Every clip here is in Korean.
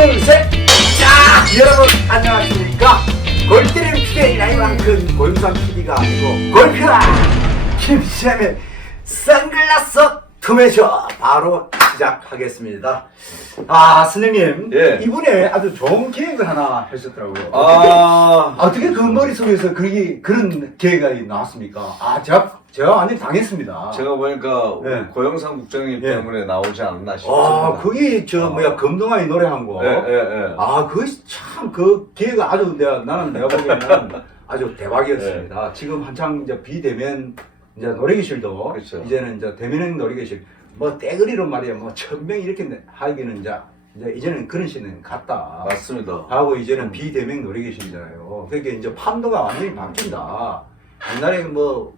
둘 셋 자! 여러분 안녕하십니까 골때리는 PD의 나이만큼 고윤상 PD가 아니고 골프와 김쌤의 선글라스 투매쇼 바로 시작하겠습니다 아 선생님 예. 이분에 아주 좋은 계획을 하나 하셨더라고요 아, 어떻게 그 머릿속에서 그게, 그런 계획이 나왔습니까? 아, 제가, 제가 완전 당했습니다. 제가 보니까 네. 고영상 국장님 예. 때문에 나오지 않나 싶습니다. 아, 그게 저, 아. 뭐야, 검동아이 노래한 거. 예, 예, 예. 아, 그것이 참, 그 기회가 아주 내가, 나는 내가 보기에는 아주 대박이었습니다. 지금 한창 이제 비대면, 이제 놀이기실도, 그렇죠. 이제는 이제 대면형 놀이기실, 뭐, 떼거리로 말이야, 뭐, 천명 이렇게 하기는 이제, 이제 이제는 그런 시대는 갔다. 맞습니다. 하고 이제는 비대면 놀이기실이잖아요. 그러니까 이제 판도가 완전히 바뀐다. 옛날에 뭐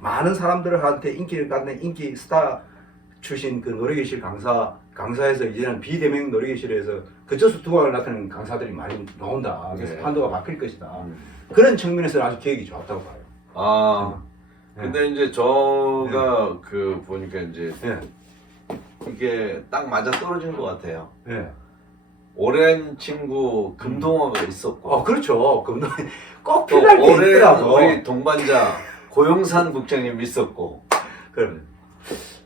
많은 사람들한테 인기를 갖는 인기 스타 출신 그 놀이기실 강사 강사에서 이제는 비대면 놀이기실에서 그저수 두각을 나타내는 강사들이 많이 나온다. 그래서 네. 판도가 바뀔 것이다. 음. 그런 측면에서 아주 계획이 좋았다고 봐요. 아, 네. 근데 이제 저가 그 보니까 이제 예, 이게 딱 맞아 떨어진 것 같아요. 예. 오랜 친구 금동화가 있었고, 어, 그렇죠. 그럼 꼭또 필요할 게 오랜 있더라고. 우리 동반자 고영산 국장님 있었고, 그럼.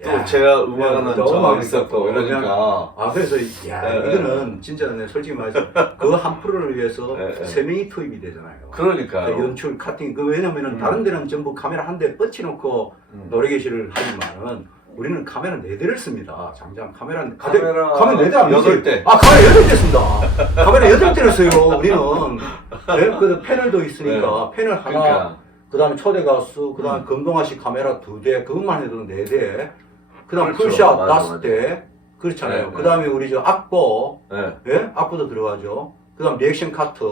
또 야, 제가 음악하는 음악이 있었고 이러니까 아 그래서 야 예, 이거는 진짜 내 솔직히 말해서 그 한 프로를 위해서 예, 예. 세 명이 투입이 되잖아요. 그러니까요. 그 연출 카팅 그 왜냐면은 음. 다른 데는 전부 카메라 한 대 뻗치놓고 음. 노래교실을 하지만은 우리는 카메라 네 대를 씁니다. 장장 카메라 카메라 카메라 네대? 여덟 대. 아 카메라 여덟 대 씁니다. 카메라 여덟 대를 써요. 우리는 네? 그 패널도 있으니까 패널 하나 그러니까 그 다음에 초대 가수, 그 다음에 음. 금동아씨 카메라 두 대, 그것만 해도 네 대. 그 다음 그렇죠. 풀샷 맞아, 다섯 맞아. 대. 그렇잖아요. 네, 그다음에 우리 저 악보, 네. 예, 악보도 들어가죠. 그 다음 리액션 카트.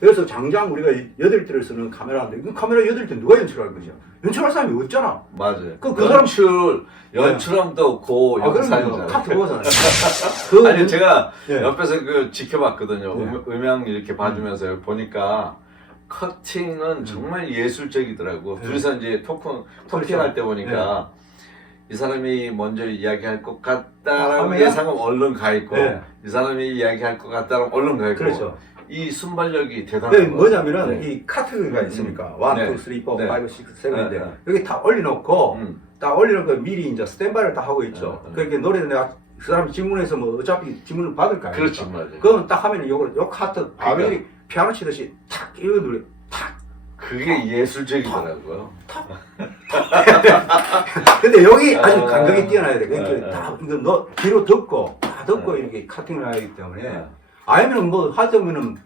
그래서 장장 우리가 이 여덟 대를 쓰는 카메라인데 그 카메라 여덟 대 누가 연출할 거죠? 연출할 사람이 없잖아. 맞아요. 그- 그 사람- 연출 연출함도 고 아, 영상이잖아요. 카트 그거잖아요. 그 아니 제가 예. 옆에서 그 지켜봤거든요. 네. 음, 음향 이렇게 봐주면서 보니까 커팅은 정말 예술적이더라고. 네. 둘이서 이제 토크 토킹 할 때 보니까 이 사람이 먼저 이야기할 것 같다라고 하면? 예상은 얼른 가 있고 네. 이 사람이 이야기할 것 같다라고 얼른 가 있고 그렇죠. 이 순발력이 그 대단한 거 뭐냐면은 네. 이 카트가 있으니까 원, 네. 투, 쓰리, 포, 네. 파이브, 식스, 세븐인데 네, 네. 여기 다 올려놓고 음. 딱 올리는 거 미리 이제 스탠바이를 다 하고 있죠. 네, 네. 그러니까 노래는 내가 그 사람 질문해서 뭐 어차피 질문을 받을 거 아닙니까? 그렇지 맞아요. 그건 딱 하면은 요걸 요 카트 그러니까. 피아노 치듯이 탁 이거 눌러 탁. 그게 예술적이더라고요. 근데 여기 아주 아. 감각이 뛰어나야 돼. 그러니까 네, 다 이거 너 뒤로 덮고 다 덮고 네. 이렇게 카팅을 하기 때문에 네. 아니면 뭐 하자면은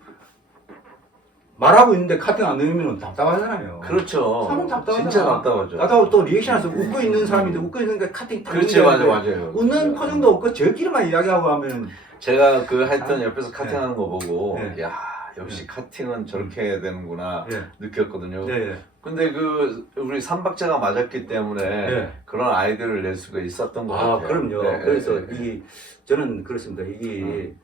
말하고 있는데 카팅 안 넣으면 답답하잖아요. 그렇죠. 사람 답답하잖아. 진짜 답답하죠. 나도 또 리액션에서 웃고 있는 사람인데 웃고 있으니까 카팅 탁 그렇지 맞아 맞아요. 웃는 표정도 없고 저끼리만 이야기하고 하면 제가 그 하여튼 옆에서 카팅하는 거 보고 네. 야 역시 카팅은 저렇게 해야 되는구나 네. 느꼈거든요. 네. 근데 그 우리 삼박자가 맞았기 때문에 네. 그런 아이디어를 낼 수가 있었던 것 아, 같아요. 그럼요. 네, 그래서 네, 네. 이게 저는 그렇습니다. 이게 음.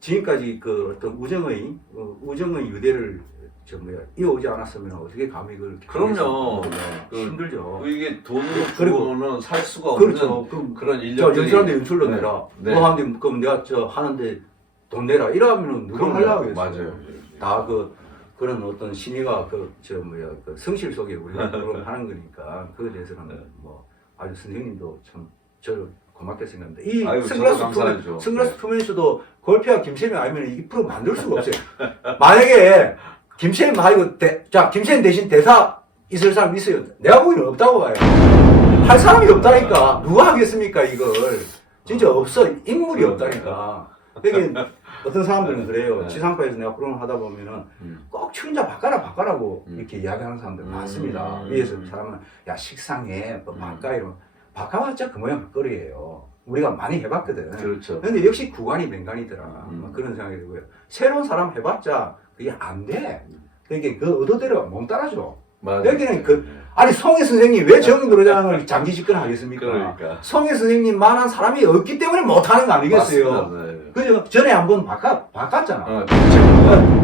지금까지 그 어떤 우정의 어, 우정의 유대를 저 뭐야 이어오지 않았으면 어떻게 감히 그걸 그럼요. 그 힘들죠. 이게 돈으로 그리고- 주고는 살 수가 없는 그렇죠. 그럼 그런 저 인력들이 연출하는데 연출로 네. 내라. 네. 뭐 하는데 그럼 내가 저 하는데 돈 내라. 이러면은 누가. 하려고. 맞아요. 다 그 그런 어떤 신의가 그 저 뭐야 그 성실 속에 우리가 그걸 하는 거니까 그에 대해서는 네. 뭐 아주 선생님도 참 저를 고맙게 생각합니다. 이 저도 선글라스. 투맨, 선글라스 투맨쇼도 골피와 김쌤이 아니면 이 프로 만들 수가 없어요. 만약에 김쌤 말고 대, 자 김쌤 대신 대사 있을 사람 있어요. 내가 보기에는 없다고 봐요. 할 사람이 없다니까 누가 하겠습니까 이걸 진짜 없어 인물이 없다니까. 그러니까 어떤 사람들은 그래요. 네. 지상파에서 내가 프로그램 하다 보면은 음. 꼭 출연자 바꿔라 바꿔라고 음. 이렇게 이야기하는 사람들 음. 많습니다. 위에서 사람은 야 식상해 뭐 음. 바꿔 이러면 바꿔봤자 그 모양 그 꼴이에요. 우리가 많이 해봤거든. 그렇죠. 근데 역시 구간이 맹간이더라. 음. 뭐 그런 생각이 들고요. 새로운 사람 해봤자 그게 안 돼. 그러니까 그 의도대로 몸 따라줘. 맞아요. 여기는 그- 아니 성혜 선생님 왜 정의 노래장을 장기 집권하겠습니까? 그러니까 성혜 선생님만한 사람이 없기 때문에 못하는 거 아니겠어요? 네. 그죠? 전에 한번 바꿔, 바꿨잖아. 어,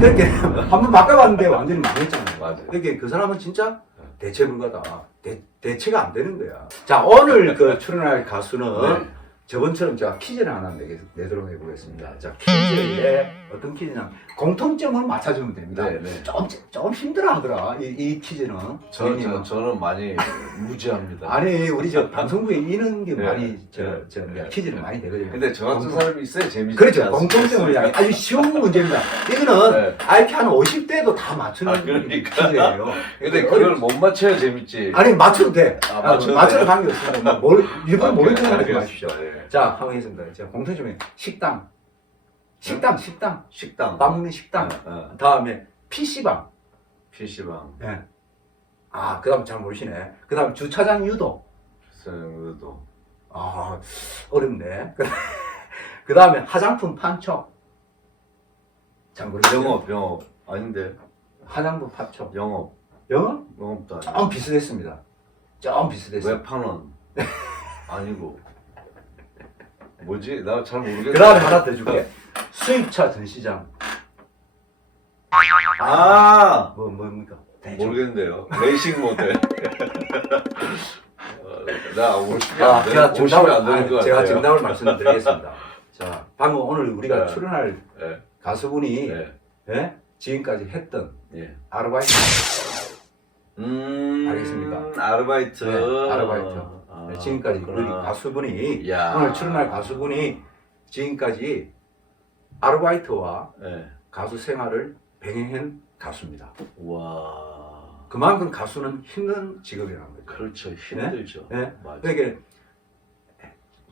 그렇게 한번 바꿔봤는데 완전히 망했잖아요. 맞아요. 그러니까 그 사람은 진짜 대체 불가다. 대, 대체가 안 되는 거야. 자, 오늘 그 출연할 가수는 네. 저번처럼 제가 퀴즈를 하나 내, 내도록 해보겠습니다. 자, 퀴즈에 어떤 퀴즈냐 공통점을 맞춰주면 됩니다. 네, 네. 좀, 좀 힘들어 하더라, 이, 이 퀴즈는. 저, 선생님은. 저, 저 는 많이 무지합니다. 아니, 우리 저 방송국에 이런 게 네, 많이, 저, 네, 저, 네. 퀴즈를 많이 되거든요. 근데 저 같은 공통- 사람이 있어야 재밌지 그렇죠. 공통점을 향해 아주 쉬운 문제입니다. 이거는 네. IQ 한 50대도 다 맞추는 아, 그러니까. 퀴즈예요. 근데 그걸 못 맞춰야 재밌지. 아니, 맞춰도 돼. 아, 아, 맞춰도 맞춰도 돼? 관계없습니다. 뭐, 모르, 일부러 모르는 척 하지. 마십시오. 예. 자, 한번 하겠습니다. 자, 공통점이 식당. 식당, 식당. 식당. 밥 먹는 식당. 어, 어. 다음에 PC방. PC방. 예. 아, 그 다음 잘 모르시네. 그 다음 주차장 유도. 생도. 아, 어렵네. 그 다음에 화장품 판촉. 잘 모르겠어요. 영업, 영업. 아닌데. 화장품 판촉. 영업. 영어? 영업도 아니고. 좀 비슷했습니다. 좀 비슷했어요. 외판원. 아니고. 뭐지? 나 잘 모르겠어. 그 다음에 하나 더 줄게. 수입차 전시장. 아! 뭐, 뭡니까? 대충. 모르겠는데요. 레이싱 모델. 어, 나 50이 아, 안 제가 되는, 50이 정답을, 안 되는 것 제가 같아요. 정답을 말씀드리겠습니다. 자, 방금 오늘 우리가 네. 출연할 예, 가수분이 예, 예? 지금까지 했던 예. 아르바이트 음, 알겠습니까? 아르바이트. 네, 아르바이트. 아, 지금까지 우리 그렇구나. 가수분이 야. 오늘 출연할 가수분이 지금까지 아르바이트와 예. 가수 생활을 병행한 가수입니다. 와. 그만큼 가수는 힘든 직업이라는 거죠. 그렇죠. 힘들죠. 네? 맞아. 그러니까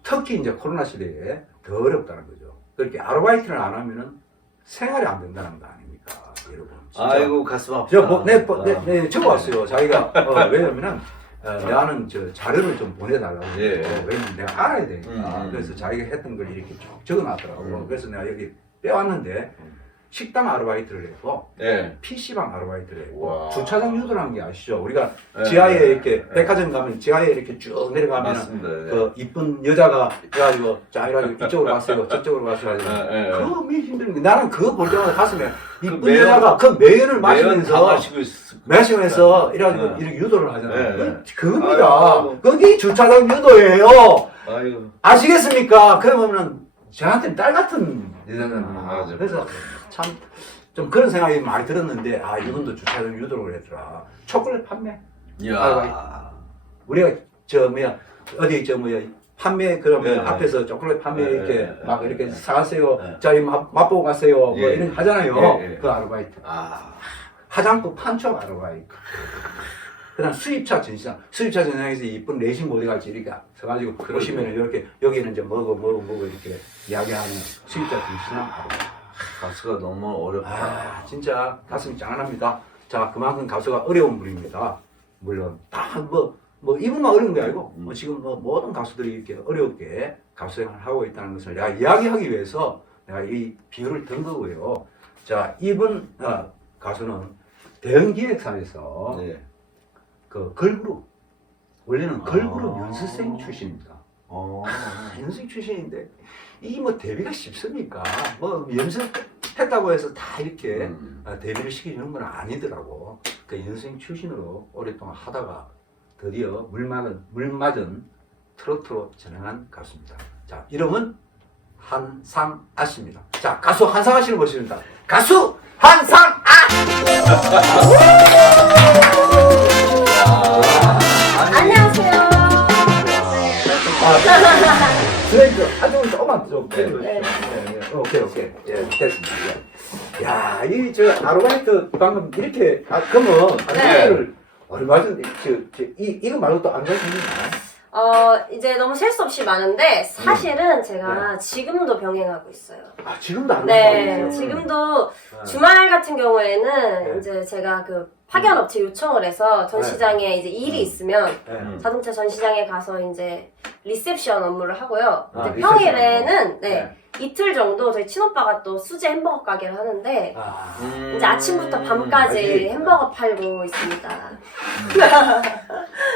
특히 이제 코로나 시대에 더 어렵다는 거죠. 그렇게 아르바이트를 안 하면은 생활이 안 된다는 거 아닙니까, 여러분? 진짜. 아이고 가슴 아프다. 저 뭐, 내, 아. 내 적어왔어요. 자기가 어, 왜냐면은 어, 나는 저 자료를 좀 보내달라고. 예. 어, 왜냐면 내가 알아야 되니까. 음, 음. 그래서 자기가 했던 걸 이렇게 쭉 적어놨더라고. 음. 그래서 내가 여기 빼왔는데 음. 식당 아르바이트를 했고 예. PC방 아르바이트를 했고 와. 주차장 유도라는 게 아시죠? 우리가 예, 지하에 예, 이렇게 예. 백화점 가면 지하에 이렇게 쭉 내려가면 맞습니다. 네. 그 이쁜 여자가 해가지고 자 이래가지고 이쪽으로 갔어요 저쪽으로 갔어요 예, 예. 그거 매 힘든 게 나는 그거 볼 때마다 가슴에 이쁜 매연- 여자가 그 매연을 마시면서. 마시면서 이래가지고 네. 이렇게 유도를 하잖아요 네. 그- 그겁니다 아이고. 거기 주차장 유도예요 아이고. 아시겠습니까? 그러면은 저한테는 딸 같은 여자잖아 음, 맞아. 그래서 참 좀 그런 생각이 많이 들었는데 아 이분도 주차장 유도를 했더라 초콜릿 판매 야. 우리가 저 뭐야 어디 저 뭐야 판매 그러면 네. 앞에서 초콜릿 판매 네, 이렇게 네, 막 네, 이렇게 네. 사가세요 네. 저희 맛, 맛보고 가세요 뭐 예. 이런 거 하잖아요 예, 예. 그 아르바이트 아. 화장품 판촉 아르바이트 그 다음 수입차 전시장 수입차 전시장에서 이쁜 레이싱 모델 같이 이렇게 서가지고 그러게. 보시면 이렇게 여기는 이제 먹어 먹어 먹어 이렇게 이야기하는 수입차 전시장 가수가 너무 어렵다. 아 진짜 가슴이 짠합니다. 자 그만큼 가수가 어려운 분입니다. 물론 다 뭐 뭐 이분만 어려운 게 아니고 음. 뭐 지금 뭐 모든 가수들이 이렇게 어렵게 가수 생활을 하고 있다는 것을 내가 이야기하기 위해서 내가 이 비유를 든 거고요. 자 이분 어, 가수는 대형 기획사에서 네. 그 걸그룹 원래는 걸그룹 아. 연습생 출신입니다. 어. 아, 연습생 출신인데 이게 뭐 데뷔가 쉽습니까? 뭐 연습했다고 해서 다 이렇게 음. 아, 데뷔를 시키는 건 아니더라고. 그 연생 출신으로 오랫동안 하다가 드디어 물 맞은, 물 맞은 트로트로 전향한 가수입니다. 자, 이름은 한상아 씨입니다. 자, 가수 한상아 씨를 모십니다. 가수 한상아! 그러니까 한쪽은 조금만 좀 네. 네. 네, 네. 오케이, 오케이. 예, 됐습니다. 예. 야, 이, 저, 아르바이트 방금 이렇게, 아, 그러면, 아르바이트를 얼마 전에, 저, 저, 이, 이거 말고 또안 가시는가? 어, 이제 너무 셀 수 없이 많은데 사실은 네. 제가 지금도 병행하고 있어요. 아, 지금도 안 네, 가시는 지금도 네. 주말 같은 경우에는 네. 이제 제가 그 파견 업체 요청을 해서 전시장에 이제 일이 음. 있으면 네. 음. 자동차 전시장에 가서 이제 리셉션 업무를 하고요. 아, 이제 리셉션 평일에는 네, 네. 이틀 정도 저희 친오빠가 또 수제 햄버거 가게를 하는데 아, 음. 이제 아침부터 밤까지 아직- 햄버거 팔고 있습니다.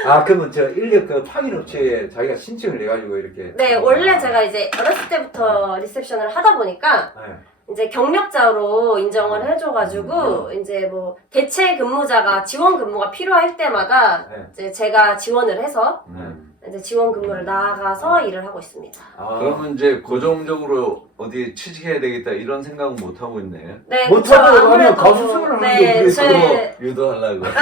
아, 그러면 저 인력 그 파견 업체에 자기가 신청을 해가지고 이렇게. 네, 원래 제가 이제 어렸을 때부터 리셉션을 하다 보니까 네. 이제 경력자로 인정을 해줘가지고 음. 이제 뭐 대체 근무자가 지원 근무가 필요할 때마다 네. 이제 제가 지원을 해서 음. 이제 지원 근무를 나가서 일을 하고 있습니다. 아, 그러면 이제 고정적으로 어디 취직해야 되겠다 이런 생각은 못 하고 있네. 네, 못 그쵸. 하고 하면 아무래도 가수 생활을 하는데 네, 왜제 그거 유도하려고.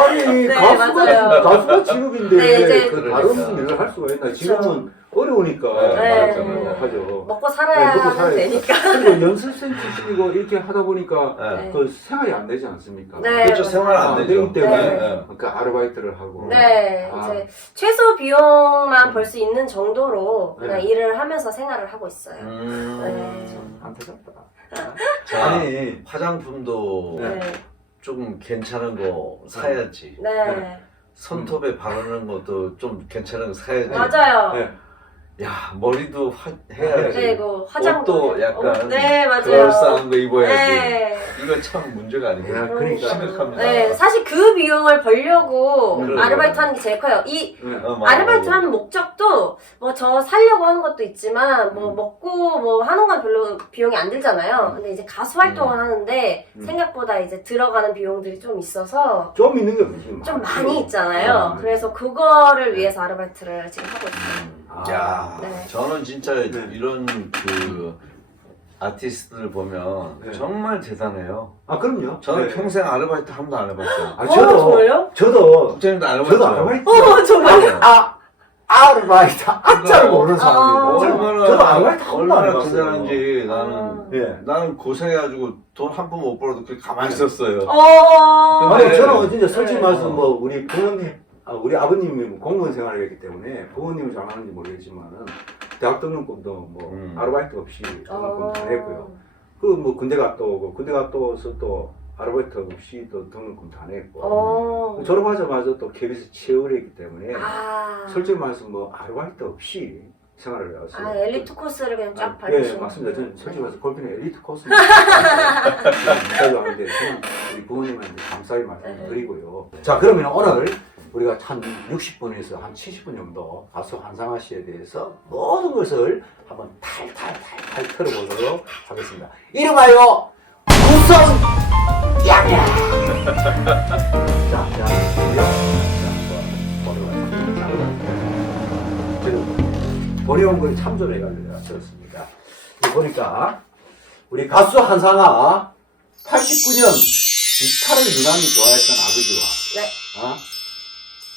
아니 네, 가수가 맞아요. 가수가 직업인데 네, 이제- 그 다른 일을 할 수가 있나? 지금은 어려우니까 네, 맞아, 뭐 맞아. 하죠. 먹고 살아야 네, 먹고 살아야 되니까. 그리고 연습생 출신이고 이렇게 하다 보니까 네. 그 생활이 안 되지 않습니까? 네. 그렇죠 생활 안안 되죠. 되기 때문에 네. 그 아르바이트를 하고 네, 아. 이제 최소 비용만 벌 수 있는 정도로 그냥 네. 일을 하면서 생활을 하고 있어요. 음. 네. 안타깝다. 자, 아니 화장품도 네. 네, 조금 괜찮은 거 사야지. 네, 손톱에 바르는 것도 좀 괜찮은 거 사야지. 맞아요. 네. 야 머리도 화, 해야지. 네, 이거 화장도. 옷도 약간 어, 네, 맞아요. 그럴싸한 거 입어야지. 네. 이거 참 문제가 아니에요. 야, 그러니까. 심각합니다. 네, 사실 그 비용을 벌려고 그래요. 아르바이트 하는 게 제일 커요. 이 네. 어, 맞아, 아르바이트. 하는 목적도 뭐 저 살려고 하는 것도 있지만 음. 뭐 먹고 뭐 하는 건 별로 비용이 안 들잖아요. 근데 이제 가수 활동을 하는데 음. 생각보다 이제 들어가는 비용들이 좀 있어서 좀 있는 게 없지. 좀 많이 있잖아요. 네. 그래서 그거를 위해서 아르바이트를 지금 하고 있어요. 음, 아. 야, 네. 저는 진짜 네. 이런 그 아티스트들 보면 네. 정말 대단해요. 아 그럼요. 저는 네. 평생 아르바이트 한 번도 안 해봤어요. 아 어, 저도 정말요? 저도 국장님도 안 저도 해봤어요. 아르바이트. 어, 정말요? 아 아르바이트 아자를 모르는 사람이고 아. 저도 저도 아르바이트 한 번도 안 얼마나 해봤어요. 대단한지 나는 아. 예. 나는 고생해가지고 돈 한 푼 못 벌어도 그렇게 가만히 있었어요. 어. 아니 네. 저는 진짜 솔직히 네. 말씀 뭐 우리 부모님 아, 우리 아버님이 뭐 공무원 생활을 했기 때문에 부모님을 잘 아는지 모르겠지만은 대학 등록금도 뭐 음. 아르바이트 없이 등록금 어. 다 냈고요. 그 뭐 군대 갔다 오고 군대 갔다 와서 또 아르바이트 없이 또 등록금 다 냈고 어. 졸업하자마자 또 KBS 취업을 했기 때문에 아. 솔직히 말씀 뭐 아르바이트 없이 생활을 해왔어요. 아, 엘리트 코스를 그냥 쫙 아, 예, 밟으시는 맞습니다. 저는. 솔직히 말해서 골프는 엘리트 코스입니다. 못하고 하는데 저는 우리 부모님한테 감사의 말씀을 네. 드리고요. 자, 그러면 오늘 우리가 한 60분에서 한 70분 정도 가수 한상아 씨에 대해서 모든 것을 한번 탈탈탈탈 털어보도록 하겠습니다. 이름하여 구성 양야! 자, 자, 지금 보내온 걸 참조해가지고 들었습니다. 보니까 우리 가수 한상아 89년 기타를 유난히 좋아했던 아버지와 네. 어?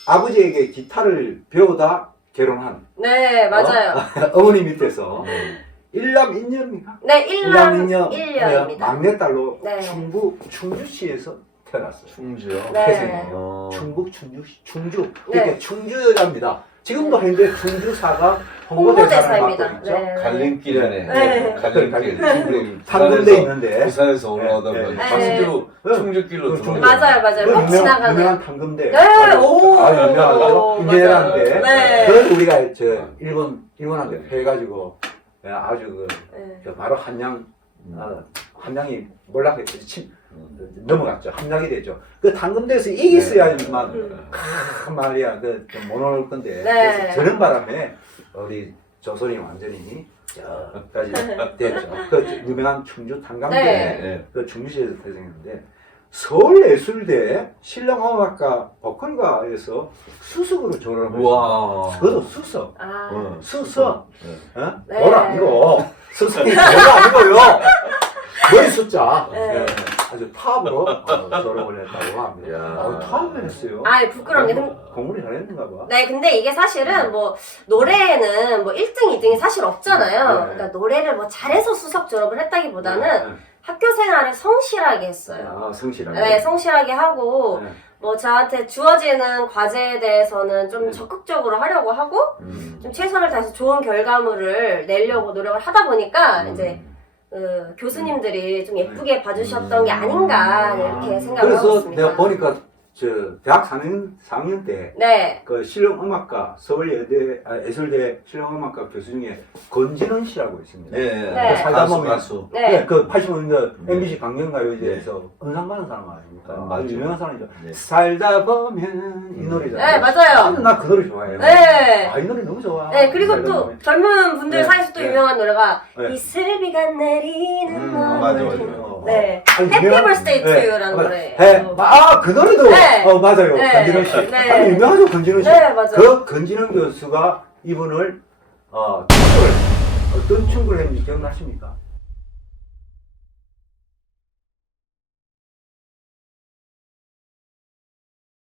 아버지에게 기타를 배우다 결혼한 네, 맞아요. 어? 머니 밑에서 일남 인녀입니까? 네, 1년, 인녀 1년입니다. 막내딸로 네. 충북 충주시에서 태어났어요. 충주요. 네. 태생이에요. 어. 충북 충주시 충주 네. 그러니까 충주 여자입니다. 지금도 현재 충주사가 홍보대사입니다. 네. 갈림길이네. 네. 갈림길. 네. 충북 한 군데 있는데 부산에서 올라오다 네. 보니 네. 충주 네. 충주길로 그 들어오죠. 맞아요, 맞아요. 그꼭 유명- 지나가는. 유명한 당금대. 네, 오. 아주 유명하죠. 인제라는데. 네. 그걸 우리가 저 일본 일본한테 해가지고 아주 그 네. 저 바로 한양 음. 아, 한양이 몰락했죠. 침 음. 넘어갔죠. 함락이 됐죠. 그 당금대에서 이겼어야만 음. 크 말이야 그못 올 건데 네. 그래서 저런 바람에 우리 조선이 완전히 저까지 됐죠. 그 유명한 충주 당감대 네. 네. 그 충주시에서 태생했는데 서울예술대 신랑음악과 보컬과에서 수석으로 졸업을 했어요. 그것도 수석. 아. 어. 수석. 네. 어? 네. 뭘 아니고 수석이 뭘 아니고요. 머리 숫자. 네. 예, 아주 탑으로 어, 졸업을 했다고 합니다. 야. 어, 탑을 했어요. 아, 부끄럽네. 근데, 공부를 잘했는가 봐. 네, 근데 이게 사실은 뭐 노래에는 뭐 1등, 2등이 사실 없잖아요. 네. 그러니까 노래를 뭐 잘해서 수석 졸업을 했다기보다는 네. 학교 생활을 성실하게 했어요. 아, 성실하게. 네, 성실하게 하고 네. 뭐 저한테 주어지는 과제에 대해서는 좀 네. 적극적으로 하려고 하고 음. 좀 최선을 다해서 좋은 결과물을 내려고 노력을 하다 보니까 음. 이제 그 교수님들이 좀 예쁘게 봐주셨던 게 아닌가 이렇게 생각을 하고 그래서 있습니다. 내가 보니까 저 대학 4학년, 4학년 때 네, 그 실용음악과 서울예대 아, 예술대 실용음악과 교수 중에 권진원 씨라고 있습니다. 네. 네. 살다 가수 보면- 가수. 네, 네, 그 85년도 음. MBC 강연가요제에서 은상 받은 사람 아닙니까? 아, 맞죠. 아주 유명한 사람이죠. 네. 살다 보면 이 음. 노래잖아요. 네, 맞아요. 나 그 노래 좋아해요. 네. 아, 이 노래 너무 좋아. 네 그리고 살다 또 보면. 젊은 분들 네, 사이에서 또 네. 유명한 노래가 네. 이슬비가 내리는 음, 날 맞아, 맞아. 어, 네. 아니, Happy 유명한- Birthday to 네. You라는 아, 노래. 해. 아, 그 노래도 네. 어, 맞아요. 네. 건진원 씨. 네. 아니, 유명하죠, 건진원 씨. 네, 맞아요. 그 건진원 교수가 이분을 어, 충고를 어떤 충고를 했는지 기억나십니까?